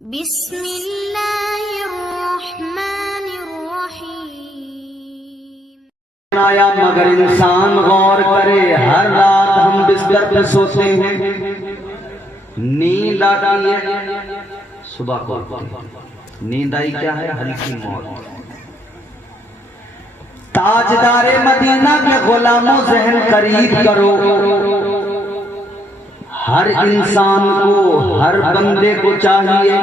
बिस्मिल्लाहिर्रहमानिर्रहीम। आया मगर इंसान गौर करे, हर रात हम बिस्तर पे सोते हैं, नींद आती है, सुबह को नींद आई क्या है? हल्की मौत। ताजदारे मदीना के गुलामों ज़हन करीब करो, हर इंसान को, हर बंदे को चाहिए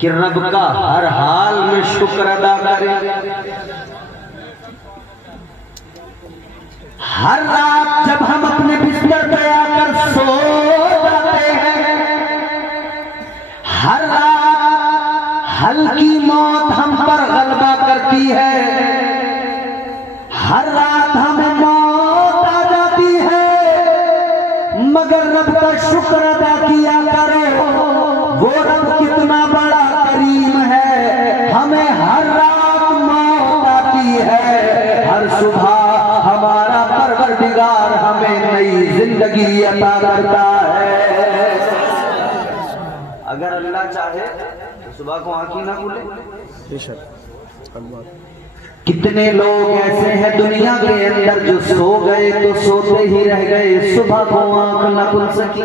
कि रब का हर हाल में शुक्र अदा करे। हर रात जब हम अपने बिस्तर पे आकर सो जाते हैं, हर रात हल्की मौत हम पर गलबा करती है, हर रात हमें मौत आ जाती है, मगर रब का शुक्र अदा किया करो। वो रब कितना बड़ा करीम है, हमें हर रात मौत आती है, हर सुबह हमारा परवरदिगार हमें नई जिंदगी अता करता है। अगर अल्लाह चाहे तो सुबह को आंखें ना खुले। कितने लोग ऐसे हैं दुनिया के अंदर जो सो गए तो सोते ही रह गए, सुबह को आंख न खुल सकी।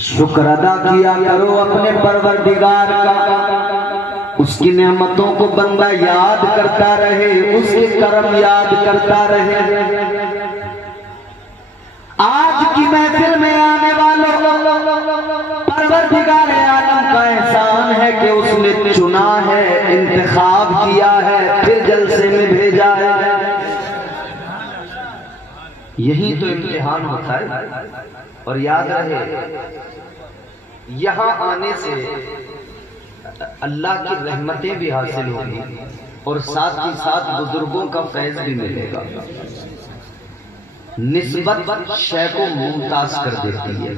शुक्र अदा किया करो अपने परवरदिगार का, उसकी नेमतों को बंदा याद करता रहे, उसके करम याद करता रहे। आज की महफिल में आने वालों, परवरदिगार आलम का एहसान है कि उसने चुना है, इंतखाब किया है, फिर जलसे में भेजा है। यही तो इम्तिहान होता है। और याद रहे, यहां आने से अल्लाह की रहमतें भी हासिल होंगी और साथ ही साथ बुजुर्गों का फैज भी मिलेगा। निस्बत शय को मुमताज कर देती है।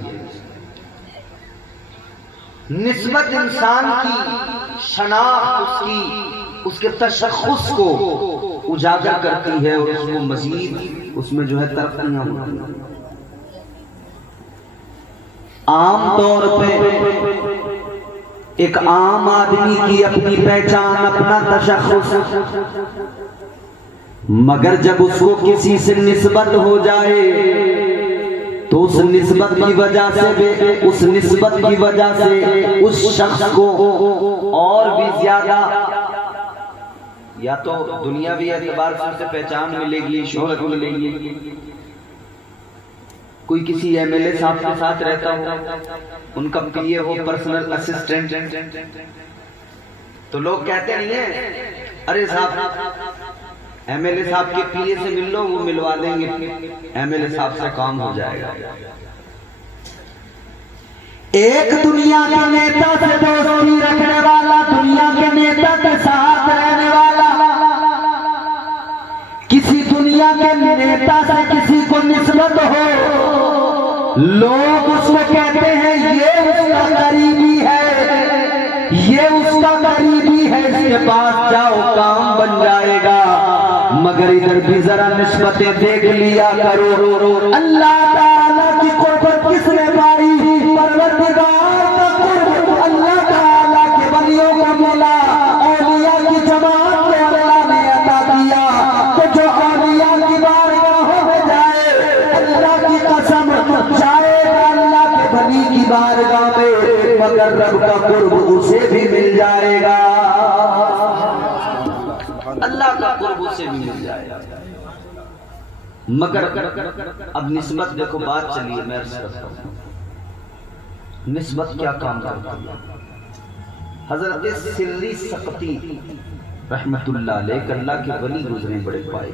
निस्बत इंसान की शनाख्त, उसके तशख़्ख़ुस को उजागर करती है और उसको मजीद उसमें जो है तरक्कियां होती हैं। आम तौर पे एक आम आदमी की अपनी पहचान, अपना तशख़्ख़ुस, मगर जब उसको किसी से निस्बत हो जाए तो उस निस्बत की वजह से उस शख्स को और भी ज्यादा या तो दुनियावी एतबार से उसे पहचान मिलेगी, शोहरत मिलेगी। कोई किसी एमएलए साहब के साथ रहता हो, उनका पीए हो, पर्सनल असिस्टेंट, तो लोग कहते नहीं है अरे साहब एमएलए साहब के पीए से मिल लो, वो मिलवा देंगे, एमएलए साहब से काम हो जाएगा। एक दुनिया के नेता से दोस्ती रखने वाला, दुनिया के नेता के साथ रहने वाला, किसी दुनिया के नेता से किसी को निस्बत हो, लोग उसको कहते हैं ये उसका करीबी है, ये उसका करीबी है, इसके पास जाओ काम बन जाएगा। मगर इधर भी जरा निस्बतें देख लिया करो। अल्लाह ताला की कुर्बत किसने पाई? परवरदिगार का कुर्ब अल्लाह ताला के वलियों को मिला, औलिया की जमात को अल्लाह ने अता किया। तो जो औलिया की बारगाहों में जाए, अल्लाह की कसम जाएगा अल्लाह के वली की बारगाह में, मगर रब का कुर्ब उसे भी मिल जाएगा, अल्लाह का कुर्ब उसे भी मिल जाएगा। मगर अब निस्बत देखो, बात चलिए मैं निस्बत क्या काम करती है। हजरत सिर्री सकती रहमतुल्लाह अलैह अल्लाह के वली गुजरे, बड़े पाए।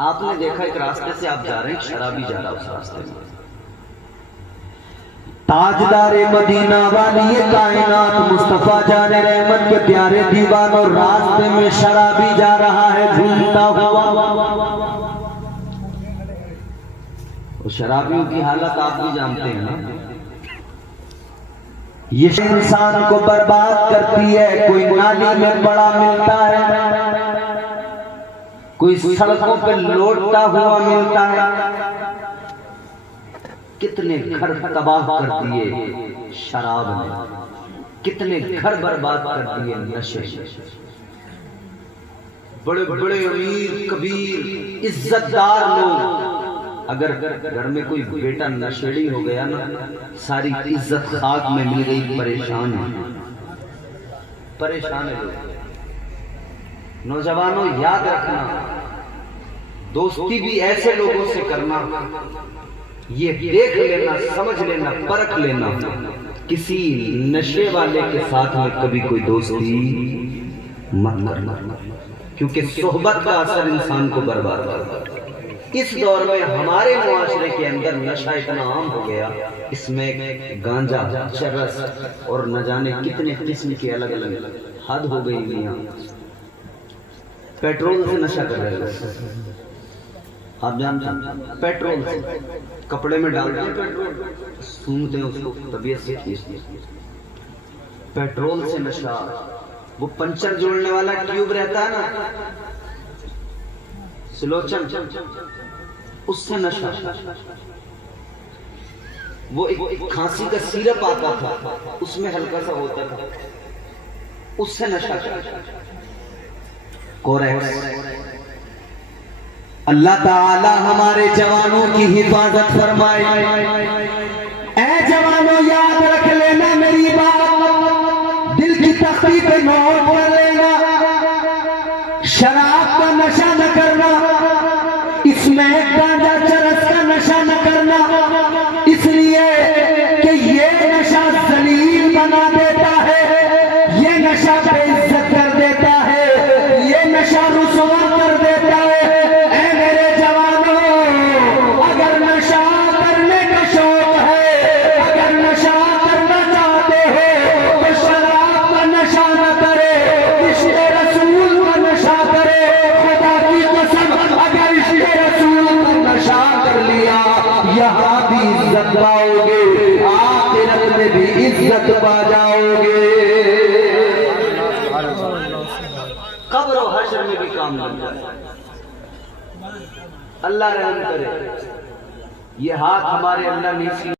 आपने देखा एक रास्ते से आप जा रहे हैं, शराबी जा रहा उस रास्ते में, ताजदारे मदीना वाली ये कायनात मुस्तफा जाने रहमत के प्यारे दीवानों, रास्ते में शराबी जा रहा है झूमता हुआ। शराबियों की हालत आप भी जानते हैं ना, ये इंसान को बर्बाद करती है। कोई नाली में पड़ा मिलता है, कोई सड़कों पर लौटता हुआ मिलता है, कितने घर तबाह कर दिए शराब ने, कितने घर बर्बाद कर दिए नशे। बड़े बड़े अमीर कबीर इज्जतदार लोग, अगर घर में कोई बेटा नशेड़ी हो गया ना, सारी इज्जत खाक में मिल गई, परेशान है, परेशान है लोग। नौजवानों याद रखना, दोस्ती भी ऐसे लोगों से करना, ये देख लेना, समझ लेना, परख लेना, किसी नशे वाले के साथ में कभी कोई दोस्ती मत करना, क्योंकि सोहबत का असर इंसान को बर्बाद करता है। इस दौर में हमारे मुआशरे के अंदर नशा इतना आम हो गया, इसमें गांजा, चरस और न जाने कितने किस्म के अलग अलग हद हो गई मियां। पेट्रोल से नशा कर रहे हैं, आप जानते हैं, पेट्रोल से कपड़े में डालते हैं पेट्रोल, सूंघते हैं उसको, तबीयत से खींचते हैं। पेट्रोल से नशा, वो पंचर जोड़ने वाला ट्यूब रहता है ना, सिलोचन, उससे नशा। वो एक खांसी का सिरप आता था, उसमें हल्का सा होता था, उससे नशा। कोरेक्स। अल्लाह ताला हमारे जवानों की हिफाजत फरमाए। ऐ जवानों याद रख लेना मेरी बात, दिल की तख्ती पे नोट कर लेना, शराब का नशा न करना, इसमें गांजा चरस का नशा न करना, इसलिए कि ये नशा जलील बना देता है, ये नशा बेइज्जत कर देता है, ये नशा रुसवा कर देता है। यहाँ भी इज्जत पाओगे, आखिरत में भी इज्जत पा जाओगे, कब्र और हश्र में भी काम लग जाए। अल्लाह रहम करे। ये हाथ हमारे अल्लाह ने